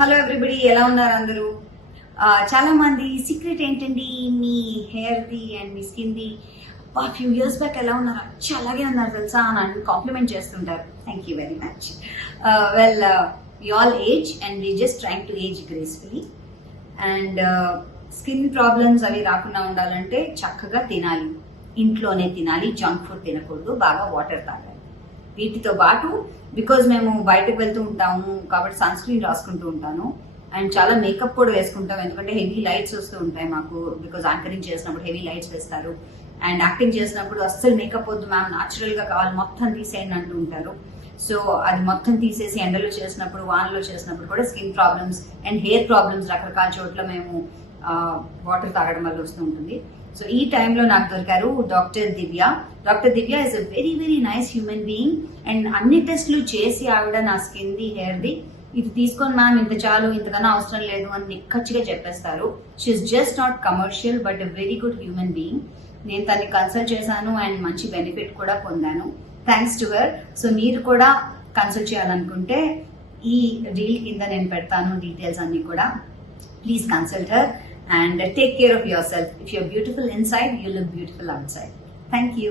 Hello everybody, ఎలా ఉన్నారు అందరూ? చాలా మంది సీక్రెట్ ఏంటండి మీ హెయిర్ ది అండ్ మీ స్కిన్ ది ఫ్యూ ఇయర్స్ బ్యాక్ ఎలా ఉన్నారు, అలాగే ఉన్నారు తెలుసా అని కాంప్లిమెంట్ చేస్తుంటారు. Thank you very much. Well, we all age and we just trying to age gracefully. And skin problems అవి రాకుండా ఉండాలంటే చక్కగా తినాలి, ఇంట్లోనే తినాలి, జంక్ ఫుడ్ తినకూడదు, బాగా వాటర్ తాగాలి. వీటితో పాటు బికాజ్ మేము బయటకు వెళ్తూ ఉంటాము కాబట్టి సన్ స్క్రీన్ రాసుకుంటూ ఉంటాను. అండ్ చాలా మేకప్ కూడా వేసుకుంటాం, ఎందుకంటే హెవీ లైట్స్ వస్తూ ఉంటాయి మాకు. బికాజ్ యాంకరింగ్ చేసినప్పుడు హెవీ లైట్స్ వేస్తారు, అండ్ యాక్టింగ్ చేసినప్పుడు అస్సలు మేకప్ వద్దు మ్యామ్, న్యాచురల్ గా కావాలి, మొత్తం తీసేయండి అంటూ ఉంటారు. సో అది మొత్తం తీసేసి ఎండలో చేసినప్పుడు, వానలో చేసినప్పుడు కూడా skin problems and hair problems రకరకాల చోట్ల మేము వాటర్ తాగడం వల్ల వస్తూ ఉంటుంది. సో ఈ టైంలో నాకు దొరికారు doctor Divya. Doctor Divya is a very very nice human being. And అన్ని టెస్ట్లు చేసి ఆవిడ నా స్కిన్ ది, హెయిర్ ది, ఇది తీసుకొని మ్యామ్ ఇంత చాలు, ఇంతకన్నా అవసరం లేదు అని నిక్కచ్చిగా చెప్పేస్తారు. She's just not commercial but a very good human being. నేను తనని కన్సల్ట్ చేశాను అండ్ మంచి బెనిఫిట్ కూడా పొందాను థ్యాంక్స్ టు హర్. సో మీరు కూడా కన్సల్ట్ చేయాలనుకుంటే ఈ రీల్ కింద నేను పెడతాను డీటెయిల్స్ అన్ని కూడా. Please consult her and take care of yourself. If you're beautiful inside, you look beautiful outside. Thank you.